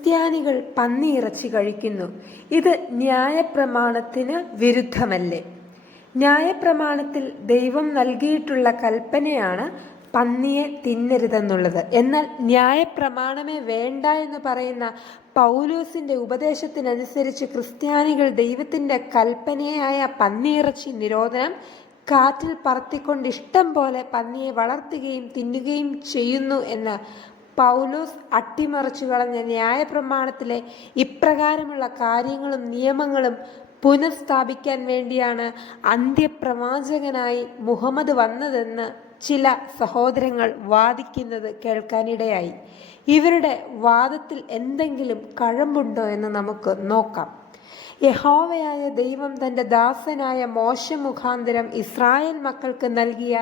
ക്രിസ്ത്യാനികൾ പന്നിയിറച്ചി കഴിക്കുന്നു. ഇത് ന്യായപ്രമാണത്തിന് വിരുദ്ധമല്ലേ? ന്യായപ്രമാണത്തിൽ ദൈവം നൽകിയിട്ടുള്ള കൽപ്പനയാണ് പന്നിയെ തിന്നരുതെന്നുള്ളത്. എന്നാൽ ന്യായപ്രമാണമേ വേണ്ട എന്ന് പറയുന്ന പൗലോസിന്റെ ഉപദേശത്തിനനുസരിച്ച് ക്രിസ്ത്യാനികൾ ദൈവത്തിന്റെ കൽപ്പനയായ പന്നിയിറച്ചി നിരോധനം കാറ്റിൽ പറത്തിക്കൊണ്ട് ഇഷ്ടം പോലെ പന്നിയെ വളർത്തുകയും തിന്നുകയും ചെയ്യുന്നു എന്ന് പൗലോസ് അട്ടിമറിച്ചു കളഞ്ഞ ന്യായപ്രമാണത്തിലെ ഇപ്രകാരമുള്ള കാര്യങ്ങളും നിയമങ്ങളും പുനഃസ്ഥാപിക്കാൻ വേണ്ടിയാണ് അന്ത്യപ്രവാചകനായി മുഹമ്മദ് വന്നതെന്ന് ചില സഹോദരങ്ങൾ വാദിക്കുന്നത് കേൾക്കാനിടയായി. ഇവരുടെ വാദത്തിൽ എന്തെങ്കിലും കഴമ്പുണ്ടോ എന്ന് നമുക്ക് നോക്കാം. യഹോവയായ ദൈവം തന്റെ ദാസനായ മോശ മുഖാന്തരം ഇസ്രായേൽ മക്കൾക്ക് നൽകിയ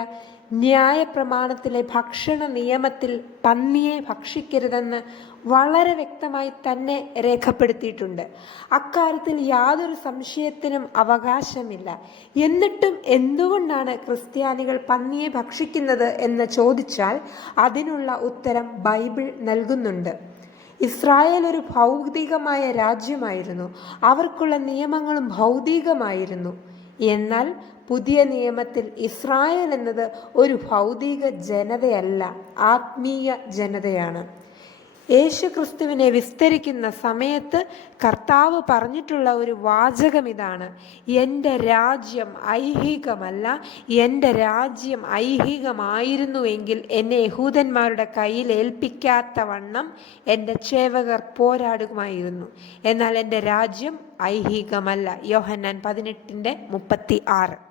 ന്യായപ്രമാണത്തിലെ ഭക്ഷണ നിയമത്തിൽ പന്നിയെ ഭക്ഷിക്കരുതെന്ന് വളരെ വ്യക്തമായി തന്നെ രേഖപ്പെടുത്തിയിട്ടുണ്ട്. അക്കാര്യത്തിൽ യാതൊരു സംശയത്തിനും അവകാശമില്ല. എന്നിട്ടും എന്തുകൊണ്ടാണ് ക്രിസ്ത്യാനികൾ പന്നിയെ ഭക്ഷിക്കുന്നത് എന്ന് ചോദിച്ചാൽ അതിനുള്ള ഉത്തരം ബൈബിൾ നൽകുന്നുണ്ട്. ഇസ്രായേൽ ഒരു ഭൗതികമായ രാജ്യമായിരുന്നു. അവർക്കുള്ള നിയമങ്ങളും ഭൗതികമായിരുന്നു. എന്നാൽ പുതിയ നിയമത്തിൽ ഇസ്രായേൽ എന്നത് ഒരു ഭൗതിക ജനതയല്ല ആത്മീയ ജനതയാണ്. യേശു ക്രിസ്തുവിനെ വിസ്തരിക്കുന്ന സമയത്ത് കർത്താവ് പറഞ്ഞിട്ടുള്ള ഒരു വാചകം ഇതാണ്. എന്റെ രാജ്യം ഐഹികമല്ല എന്റെ രാജ്യം ഐഹികമായിരുന്നുവെങ്കിൽ എന്നെ യഹൂദന്മാരുടെ കയ്യിൽ ഏൽപ്പിക്കാത്ത വണ്ണം എന്റെ ചേവകർ പോരാടുമായിരുന്നു. എന്നാൽ എന്റെ രാജ്യം ഐഹികമല്ല. യോഹന്നാൻ പതിനെട്ടിന്റെ മുപ്പത്തി ആറ്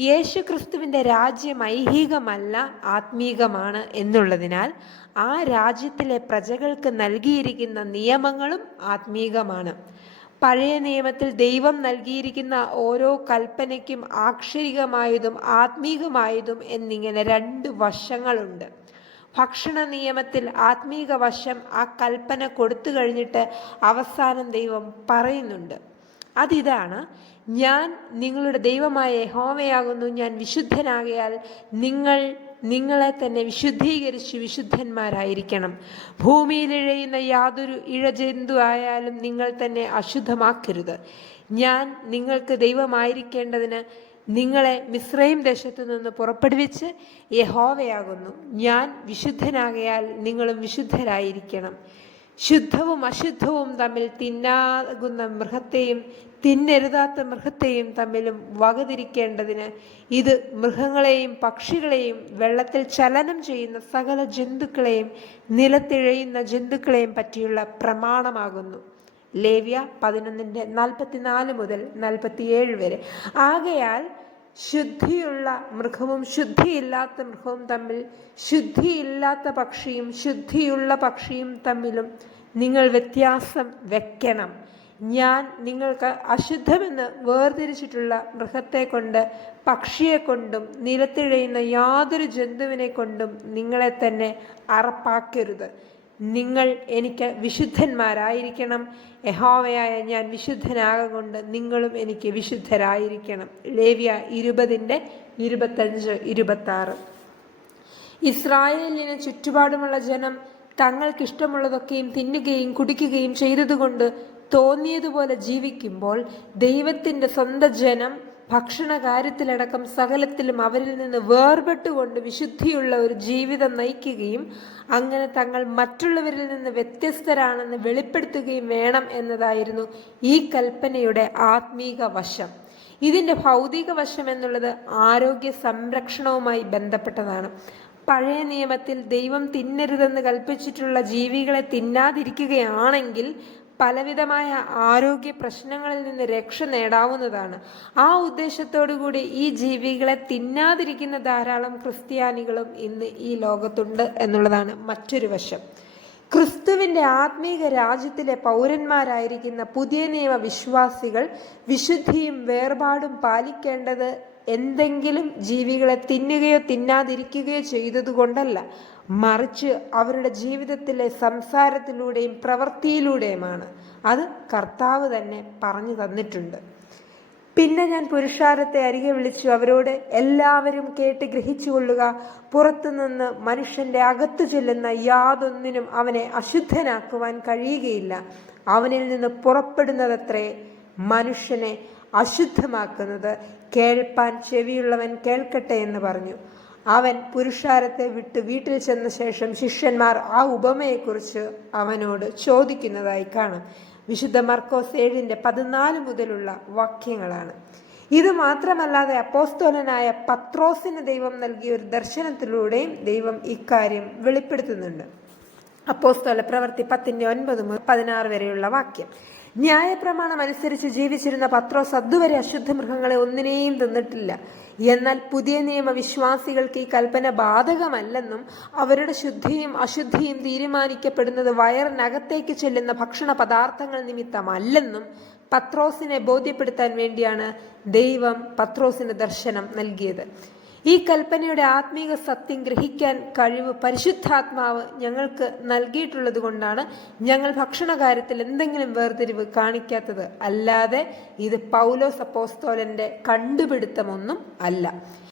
യേശു ക്രിസ്തുവിന്റെ രാജ്യം ഐഹികമല്ല ആത്മീകമാണ് എന്നുള്ളതിനാൽ ആ രാജ്യത്തിലെ പ്രജകൾക്ക് നൽകിയിരിക്കുന്ന നിയമങ്ങളും ആത്മീകമാണ്. പഴയ നിയമത്തിൽ ദൈവം നൽകിയിരിക്കുന്ന ഓരോ കൽപ്പനയ്ക്കും ആക്ഷരികമായതും ആത്മീകമായതും എന്നിങ്ങനെ രണ്ട് വശങ്ങളുണ്ട്. ഭക്ഷണ നിയമത്തിൽ ആത്മീക വശം ആ കൽപ്പന കൊടുത്തു കഴിഞ്ഞിട്ട് അവസാനം ദൈവം പറയുന്നുണ്ട്. അതിതാണ് ഞാൻ നിങ്ങളുടെ ദൈവമായ ഹോമയാകുന്നു ഞാൻ വിശുദ്ധനാകയാൽ നിങ്ങൾ നിങ്ങളെ തന്നെ വിശുദ്ധീകരിച്ച് വിശുദ്ധന്മാരായിരിക്കണം. ഭൂമിയിൽ ഇഴയുന്ന യാതൊരു ഇഴജന്തു ആയാലും നിങ്ങൾ തന്നെ അശുദ്ധമാക്കരുത്. ഞാൻ നിങ്ങൾക്ക് ദൈവമായിരിക്കേണ്ടതിന് നിങ്ങളെ മിശ്രയും ദേശത്തു നിന്ന് പുറപ്പെടുവിച്ച് യഹോവയാകുന്നു. ഞാൻ വിശുദ്ധനാകയാൽ നിങ്ങളും വിശുദ്ധരായിരിക്കണം. ശുദ്ധവും അശുദ്ധവും തമ്മിൽ തിന്നാകുന്ന മൃഗത്തെയും തിന്നരുതാത്ത മൃഗത്തെയും തമ്മിലും വകതിരിക്കേണ്ടതിന് ഇത് മൃഗങ്ങളെയും പക്ഷികളെയും വെള്ളത്തിൽ ചലനം ചെയ്യുന്ന സകല ജന്തുക്കളെയും നിലത്തിഴയുന്ന ജന്തുക്കളെയും പറ്റിയുള്ള പ്രമാണമാകുന്നു. ലേവ്യ പതിനൊന്നിന്റെ നാൽപ്പത്തിനാല് മുതൽ നാൽപ്പത്തിയേഴ് വരെ. ആകയാൽ ശുദ്ധിയുള്ള മൃഗവും ശുദ്ധിയില്ലാത്ത മൃഗവും തമ്മിൽ ശുദ്ധിയില്ലാത്ത പക്ഷിയും ശുദ്ധിയുള്ള പക്ഷിയും തമ്മിലും നിങ്ങൾ വ്യത്യാസം വെക്കണം. ഞാൻ നിങ്ങൾക്ക് അശുദ്ധമെന്ന് വേർതിരിച്ചിട്ടുള്ള മൃഗത്തെ കൊണ്ട് പക്ഷിയെ കൊണ്ടും നിലത്തിഴയുന്ന യാതൊരു ജന്തുവിനെ കൊണ്ടും നിങ്ങളെ തന്നെ അറപ്പാക്കരുത്. നിങ്ങൾ എനിക്ക് വിശുദ്ധന്മാരായിരിക്കണം. യഹോവയായ ഞാൻ വിശുദ്ധനാകൊണ്ട് നിങ്ങളും എനിക്ക് വിശുദ്ധരായിരിക്കണം. ലേവ്യ ഇരുപതിന്റെ ഇരുപത്തഞ്ച് ഇരുപത്താറ്. ഇസ്രായേലിന് ചുറ്റുപാടുമുള്ള ജനം തങ്ങൾക്കിഷ്ടമുള്ളതൊക്കെയും തിന്നുകയും കുടിക്കുകയും ചെയ്തതുകൊണ്ട് തോന്നിയതുപോലെ ജീവിക്കുമ്പോൾ ദൈവത്തിന്റെ സ്വന്തം ജനം ഭക്ഷണ കാര്യത്തിലടക്കം സകലത്തിലും അവരിൽ നിന്ന് വേർപെട്ടുകൊണ്ട് വിശുദ്ധിയുള്ള ഒരു ജീവിതം നയിക്കുകയും അങ്ങനെ തങ്ങൾ മറ്റുള്ളവരിൽ നിന്ന് വ്യത്യസ്തരാണെന്ന് വെളിപ്പെടുത്തുകയും വേണം എന്നതായിരുന്നു ഈ കൽപ്പനയുടെ ആത്മീക വശം. ഇതിന്റെ ഭൗതിക വശം എന്നുള്ളത് ആരോഗ്യ സംരക്ഷണവുമായി ബന്ധപ്പെട്ടതാണ്. പഴയ നിയമത്തിൽ ദൈവം തിന്നരുതെന്ന് കൽപ്പിച്ചിട്ടുള്ള ജീവികളെ തിന്നാതിരിക്കുകയാണെങ്കിൽ പലവിധമായ ആരോഗ്യ പ്രശ്നങ്ങളിൽ നിന്ന് രക്ഷ നേടാവുന്നതാണ്. ആ കൂടി ഈ ജീവികളെ തിന്നാതിരിക്കുന്ന ധാരാളം ക്രിസ്ത്യാനികളും ഇന്ന് ഈ ലോകത്തുണ്ട് എന്നുള്ളതാണ് മറ്റൊരു വശം. ക്രിസ്തുവിന്റെ ആത്മീക രാജ്യത്തിലെ പൗരന്മാരായിരിക്കുന്ന പുതിയ നിയമ വിശ്വാസികൾ വിശുദ്ധിയും വേർപാടും പാലിക്കേണ്ടത് എന്തെങ്കിലും ജീവികളെ തിന്നുകയോ തിന്നാതിരിക്കുകയോ ചെയ്തതുകൊണ്ടല്ല മറിച്ച് അവരുടെ ജീവിതത്തിലെ സംസാരത്തിലൂടെയും പ്രവൃത്തിയിലൂടെയുമാണ്. അത് കർത്താവ് തന്നെ പറഞ്ഞു തന്നിട്ടുണ്ട്. പിന്നെ ഞാൻ പുരുഷാരത്തെ അരികെ വിളിച്ചു. അവരോട് എല്ലാവരും കേട്ട് ഗ്രഹിച്ചുകൊള്ളുക. പുറത്തുനിന്ന് മനുഷ്യന്റെ അകത്തു ചെല്ലുന്ന യാതൊന്നിനും അവനെ അശുദ്ധനാക്കുവാൻ കഴിയുകയില്ല. അവനിൽ നിന്ന് പുറപ്പെടുന്നതത്രേ മനുഷ്യനെ അശുദ്ധമാക്കുന്നത്. കേൾപ്പാൻ ചെവിയുള്ളവൻ കേൾക്കട്ടെ എന്ന് പറഞ്ഞു. അവൻ പുരുഷാരത്തെ വിട്ട് വീട്ടിൽ ചെന്ന ശേഷം ശിഷ്യന്മാർ ആ ഉപമയെക്കുറിച്ച് അവനോട് ചോദിക്കുന്നതായി കാണാം. വിശുദ്ധ മർക്കോസ് ഏഴിന്റെ പതിനാല് മുതലുള്ള വാക്യങ്ങളാണ്. ഇത് മാത്രമല്ലാതെ അപ്പോസ്തോലനായ പത്രോസിന് ദൈവം നൽകിയ ഒരു ദർശനത്തിലൂടെയും ദൈവം ഇക്കാര്യം വെളിപ്പെടുത്തുന്നുണ്ട്. അപ്പോസ്തോല പ്രവൃത്തി പത്തിന്റെ ഒൻപത് മുതൽ പതിനാറ് വരെയുള്ള വാക്യം. ന്യായപ്രമാണം അനുസരിച്ച് ജീവിച്ചിരുന്ന പത്രോസ് അതുവരെ അശുദ്ധ മൃഗങ്ങളെ ഒന്നിനെയും തിന്നിട്ടില്ല. എന്നാൽ പുതിയ നിയമ വിശ്വാസികൾക്ക് ഈ കൽപ്പന ബാധകമല്ലെന്നും അവരുടെ ശുദ്ധിയും അശുദ്ധിയും തീരുമാനിക്കപ്പെടുന്നത് വയറിനകത്തേക്ക് ചെല്ലുന്ന ഭക്ഷണ പദാർത്ഥങ്ങൾ നിമിത്തമല്ലെന്നും പത്രോസിനെ ബോധ്യപ്പെടുത്താൻ വേണ്ടിയാണ് ദൈവം പത്രോസിന് ദർശനം നൽകിയത്. ഈ കൽപ്പനയുടെ ആത്മീക സത്യം ഗ്രഹിക്കാൻ കഴിവ് പരിശുദ്ധാത്മാവ് ഞങ്ങൾക്ക് നൽകിയിട്ടുള്ളത് കൊണ്ടാണ് ഞങ്ങൾ ഭക്ഷണകാര്യത്തിൽ എന്തെങ്കിലും വേർതിരിവ് കാണിക്കാത്തത്. അല്ലാതെ ഇത് പൗലോസ് അപ്പോസ്തോലന്റെ കണ്ടുപിടുത്തമൊന്നും അല്ല.